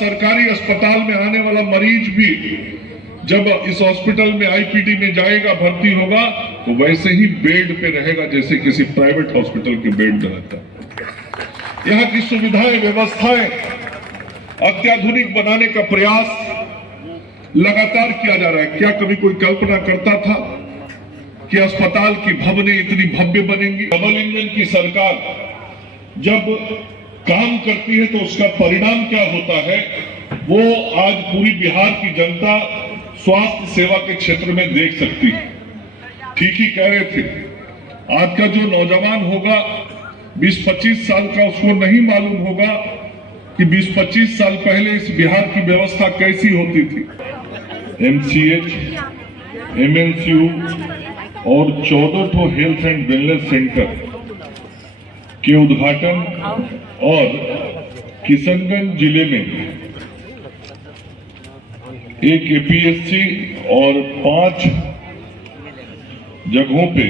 सरकारी अस्पताल में आने वाला मरीज भी जब इस हॉस्पिटल में आईपीडी में जाएगा, भर्ती होगा, तो वैसे ही बेड पे रहेगा जैसे किसी प्राइवेट हॉस्पिटल के बेड में रहता है। यहाँ की सुविधाएं, व्यवस्थाएं अत्याधुनिक बनाने का प्रयास लगातार किया जा रहा है। क्या कभी कोई कल्पना करता था कि अस्पताल की भवनें इतनी भव्य बनेंगी? डबल इंजन की सरकार जब काम करती है तो उसका परिणाम क्या होता है, वो आज पूरी बिहार की जनता स्वास्थ्य सेवा के क्षेत्र में देख सकती है। ठीक ही कह रहे थे, आज का जो नौजवान होगा 20-25 साल का, उसको नहीं मालूम होगा कि 20-25 साल पहले इस बिहार की व्यवस्था कैसी होती थी। एमसीएच, एमएनसीयू और 14 हेल्थ एंड वेलनेस सेंटर के उद्घाटन और किशनगंज जिले में एक एपीएससी और 5 जगहों पे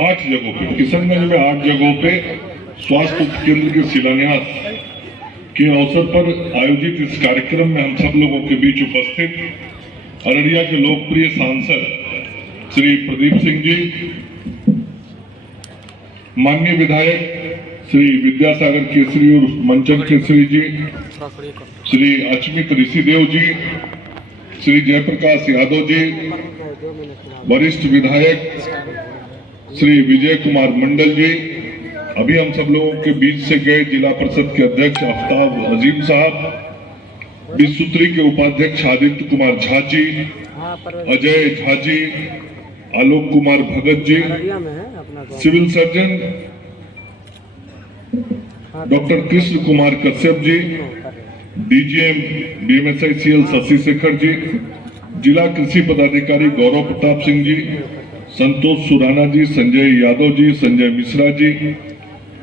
8 जगहों पे, किशनगंज में 8 जगहों पे स्वास्थ्य केंद्र के शिलान्यास के अवसर पर आयोजित इस कार्यक्रम में हम सब लोगों के बीच उपस्थित अररिया के लोकप्रिय सांसद श्री प्रदीप सिंह जी, माननीय विधायक श्री विद्यासागर केसरी और मंचन केसरी जी, श्री अचमित ऋषिदेव जी, श्री जयप्रकाश यादव जी, वरिष्ठ विधायक श्री विजय कुमार मंडल जी, अभी हम सब लोगों के बीच से गए जिला परिषद के अध्यक्ष आफ्ताब अजीम साहब, 20 सूत्री के उपाध्यक्ष Aditya Kumar Jha ji, Ajay Jha ji, Alok Kumar Bhagat ji, civil surgeon doctor Krishna Kumar Kashyap ji, DGM BMSICL Shashi Shekhar ji, जिला कृषि पदाधिकारी गौरव प्रताप सिंह जी, संतोष सुराना जी, संजय यादव जी, संजय मिश्रा जी,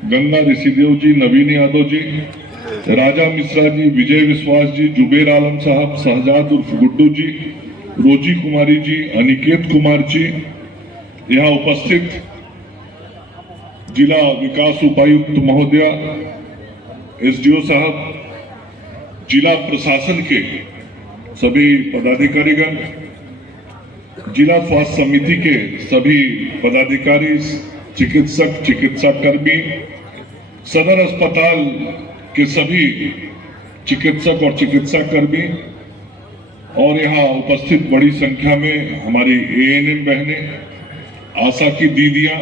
गंगा ऋषिदेव जी, नवीन यादव जी, राजा मिश्रा जी, विजय विश्वास जी, जुबेर आलम साहब, शहजाद उर्फ गुड्डू जी, रोजी कुमारी जी, अनिकेत कुमार जी, यहाँ उपस्थित जिला विकास उपायुक्त महोदया, एसडीओ साहब, जिला प्रशासन के सभी पदाधिकारीगण, जिला स्वास्थ्य समिति के सभी पदाधिकारी, चिकित्सक, चिकित्सा कर्मी, सदर अस्पताल के सभी चिकित्सक और चिकित्सा कर्मी और यहाँ उपस्थित बड़ी संख्या में हमारी एएनएम बहनें, आशा की दीदियां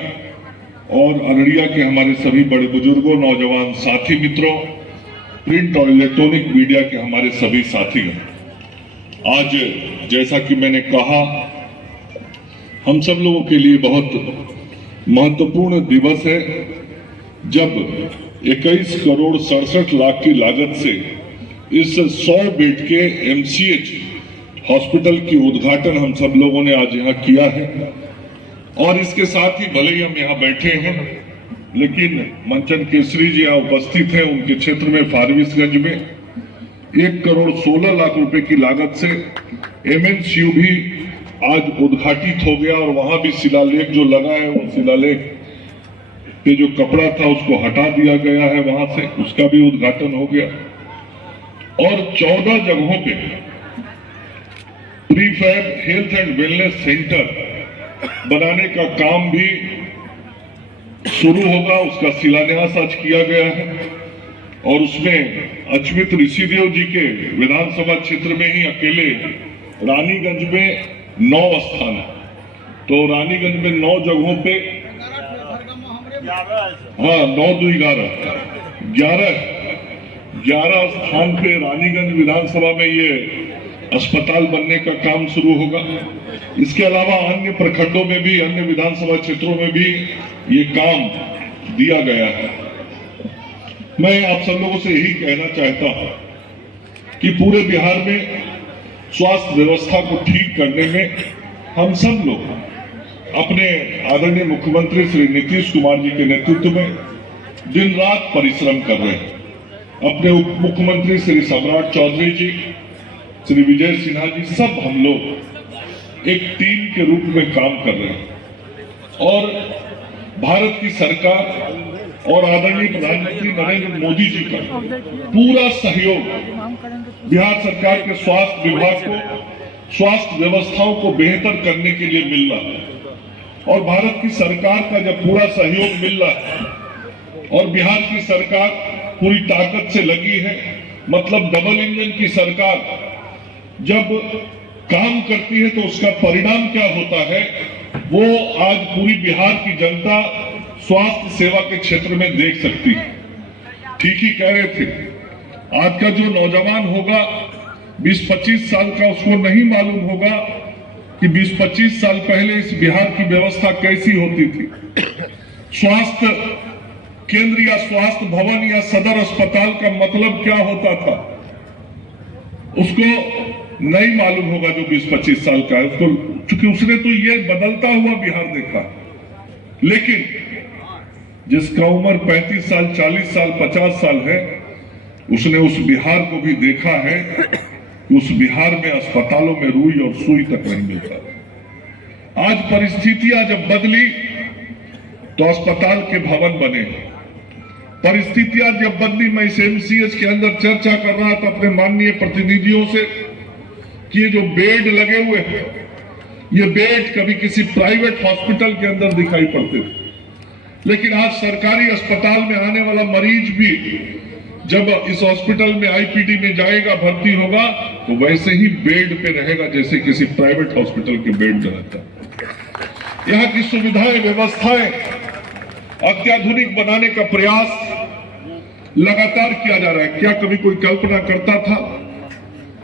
और अररिया के हमारे सभी बड़े बुजुर्गों, नौजवान साथी मित्रों, प्रिंट और इलेक्ट्रॉनिक मीडिया के हमारे सभी साथीगण, आज जैसा कि मैंने कहा, हम सब लोगों के लिए बहुत महत्वपूर्ण दिवस है जब 21 करोड़ 67 लाख की लागत से इस 100 बेड के एमसीएच हॉस्पिटल की उद्घाटन हम सब लोगों ने आज यहाँ किया है। और इसके साथ ही भले ही हम यहाँ बैठे हैं, लेकिन मंचन केसरी जी यहाँ उपस्थित हैं, उनके क्षेत्र में फारबिसगंज में 1 करोड़ 16 लाख रुपए की लागत से एमएनसीयू भी आज उद्घाटित हो गया और वहां भी शिलालेख जो लगा है, वो शिलालेख पे जो कपड़ा था उसको हटा दिया गया है, वहां से उसका भी उद्घाटन हो गया। और 14 जगहों पे prefab health and wellness centre बनाने का काम भी शुरू होगा, उसका शिलान्यास आज किया गया है। और उसमें अचमित ऋषिदेव जी के विधानसभा क्षेत्र में ही अकेले रानीगंज में 9 स्थान है, तो रानीगंज में 9 जगहों पे 11 स्थान पे रानीगंज विधानसभा में ये अस्पताल बनने का काम शुरू होगा। इसके अलावा अन्य प्रखंडों में भी, अन्य विधानसभा क्षेत्रों में भी ये काम दिया गया है। मैं आप सब लोगों से यही कहना चाहता हूं कि पूरे बिहार में स्वास्थ्य व्यवस्था को ठीक करने में हम सब लोग अपने आदरणीय मुख्यमंत्री श्री नीतीश कुमार जी के नेतृत्व में दिन रात परिश्रम कर रहे हैं। अपने उप मुख्यमंत्री श्री सम्राट चौधरी जी, श्री विजय सिन्हा जी, सब हम लोग एक टीम के रूप में काम कर रहे हैं। और भारत की सरकार और आदरणीय प्रधानमंत्री नरेंद्र मोदी जी का पूरा सहयोग बिहार सरकार के स्वास्थ्य विभाग को, स्वास्थ्य व्यवस्थाओं को बेहतर करने के लिए मिल रहा है। और भारत की सरकार का जब पूरा सहयोग मिल रहा है और बिहार की सरकार पूरी ताकत से लगी है, मतलब डबल इंजन की सरकार जब काम करती है तो उसका परिणाम क्या होता है, वो आज पूरी बिहार की जनता स्वास्थ्य सेवा के क्षेत्र में देख सकती है। ठीक ही कह रहे थे, आज का जो नौजवान होगा 20-25 साल का, उसको नहीं मालूम होगा कि 20-25 साल पहले इस बिहार की व्यवस्था कैसी होती थी। स्वास्थ्य केंद्र या स्वास्थ्य भवन या सदर अस्पताल का मतलब क्या होता था, उसको नहीं मालूम होगा जो 20-25 साल का है उसको, क्योंकि उसने तो ये बदलता हुआ बिहार देखा। लेकिन जिसका उम्र 35 साल, 40 साल, 50 साल है, उसने उस बिहार को भी देखा है कि उस बिहार में अस्पतालों में रुई और सुई तक नहीं मिलता। आज परिस्थितियां जब बदली तो अस्पताल के भवन बने। परिस्थितियां जब बदली, मैं इस एमसीएच के अंदर चर्चा कर रहा था अपने माननीय प्रतिनिधियों से कि ये जो बेड लगे हुए हैं, ये बेड कभी किसी प्राइवेट हॉस्पिटल के अंदर दिखाई पड़ते थे, लेकिन आज सरकारी अस्पताल में आने वाला मरीज भी जब इस हॉस्पिटल में आईपीडी में जाएगा, भर्ती होगा, तो वैसे ही बेड पे रहेगा जैसे किसी प्राइवेट हॉस्पिटल के बेड में रहता। यहाँ की सुविधाएं, व्यवस्थाएं अत्याधुनिक बनाने का प्रयास लगातार किया जा रहा है। क्या कभी कोई कल्पना करता था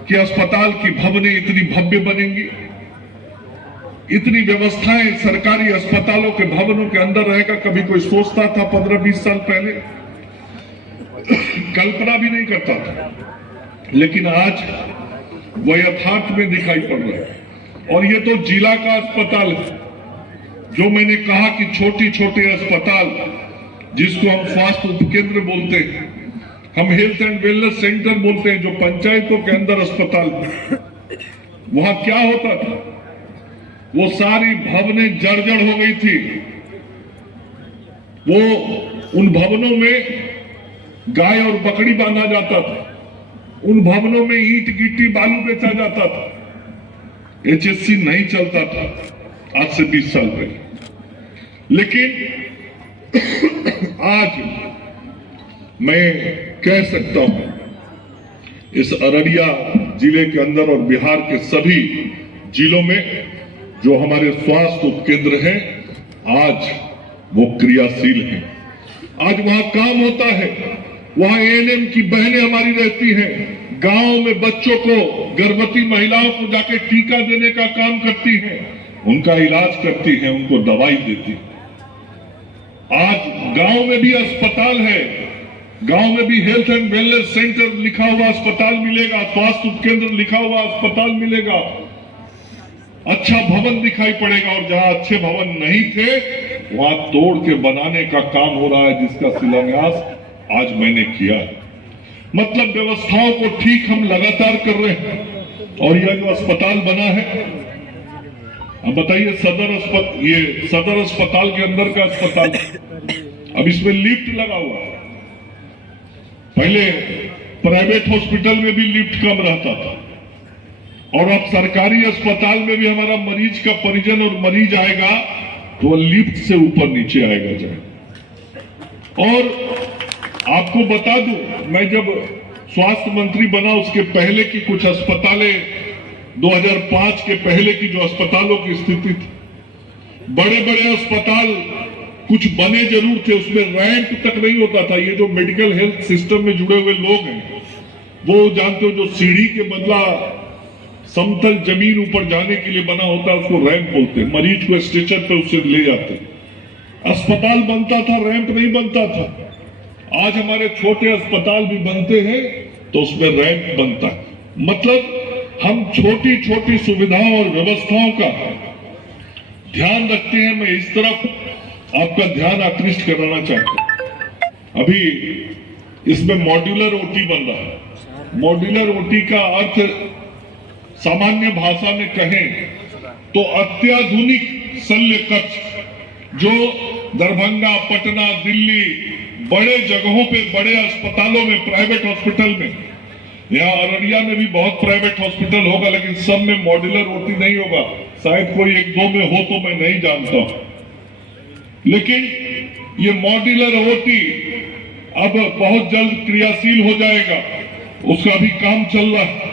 कि अस्पताल की भवनें इतनी भव्य बनेंगी, इतनी व्यवस्थाएं सरकारी अस्पतालों के भवनों के अंदर रहेगा? कभी कोई सोचता था 15-20 साल पहले? कल्पना भी नहीं करता था। लेकिन आज वह यथार्थ में दिखाई पड़ रहा है। और ये तो जिला का अस्पताल है, जो मैंने कहा कि छोटी छोटे अस्पताल जिसको हम स्वास्थ्य उपकेंद्र बोलते हैं, हम हेल्थ एंड वेलनेस सेंटर बोलते हैं, जो पंचायतों के अंदर अस्पताल, वहां क्या होता था, वो सारी भवनें जर्जर हो गई थी। वो उन भवनों में गाय और बकरी बांधा जाता था, उन भवनों में ईंट गिट्टी बालू बेचा जाता था, एचएससी नहीं चलता था आज से 20 साल पहले। लेकिन आज मैं कह सकता हूं, इस अररिया जिले के अंदर और बिहार के सभी जिलों में जो हमारे स्वास्थ्य उपकेंद्र हैं, आज वो क्रियाशील हैं। आज वहां काम होता है, वहां एएनएम की बहनें हमारी रहती हैं, गांव में बच्चों को, गर्भवती महिलाओं को जाके टीका देने का काम करती हैं, उनका इलाज करती हैं, उनको दवाई देती हैं। आज गांव में भी अस्पताल है, गांव में भी हेल्थ एंड वेलनेस सेंटर लिखा हुआ अस्पताल मिलेगा, स्वास्थ्य उपकेंद्र लिखा हुआ अस्पताल मिलेगा, अच्छा भवन दिखाई पड़ेगा। और जहां अच्छे भवन नहीं थे, वहां तोड़ के बनाने का काम हो रहा है, जिसका शिलान्यास आज मैंने किया। मतलब व्यवस्थाओं को ठीक हम लगातार कर रहे हैं। और यह जो अस्पताल बना है, अब बताइए, सदर अस्पताल के अंदर का अस्पताल, अब इसमें लिफ्ट लगा हुआ है। पहले प्राइवेट हॉस्पिटल में भी लिफ्ट कम रहता था, और अब सरकारी अस्पताल में भी हमारा मरीज का परिजन और मरीज आएगा तो वह लिफ्ट से ऊपर नीचे आएगा जाए। और आपको बता दूं, मैं जब स्वास्थ्य मंत्री बना उसके पहले की कुछ अस्पतालें, 2005 के पहले की जो अस्पतालों की स्थिति थी, बड़े बड़े अस्पताल कुछ बने जरूर थे, उसमें रैंप तक नहीं होता था। ये जो मेडिकल हेल्थ सिस्टम में जुड़े हुए लोग हैं, वो जानते हो, जो सीढ़ी के बदला समतल जमीन ऊपर जाने के लिए बना होता है, उसको रैंप बोलते हैं। मरीज को स्ट्रेचर पे उससे ले जाते। अस्पताल बनता था, रैंप नहीं बनता था। आज हमारे छोटे अस्पताल भी बनते हैं तो उसमें रैंप बनता है। मतलब हम छोटी छोटी सुविधाओं और व्यवस्थाओं का ध्यान रखते हैं। मैं इस तरफ आपका ध्यान आकृष्ट कराना चाहता हूं। अभी इसमें मॉड्यूलर ओटी बन रहा है। मॉड्यूलर ओटी का अर्थ सामान्य भाषा में कहें तो अत्याधुनिक शल्य कक्ष, जो दरभंगा, पटना, दिल्ली बड़े जगहों पे, बड़े अस्पतालों में, प्राइवेट हॉस्पिटल में, यहाँ अररिया में भी बहुत प्राइवेट हॉस्पिटल होगा, लेकिन सब में मॉड्यूलर ओटी नहीं होगा। शायद कोई एक दो में हो तो मैं नहीं जानता, लेकिन ये मॉड्यूलर ओटी अब बहुत जल्द क्रियाशील हो जाएगा, उसका भी काम चल रहा है।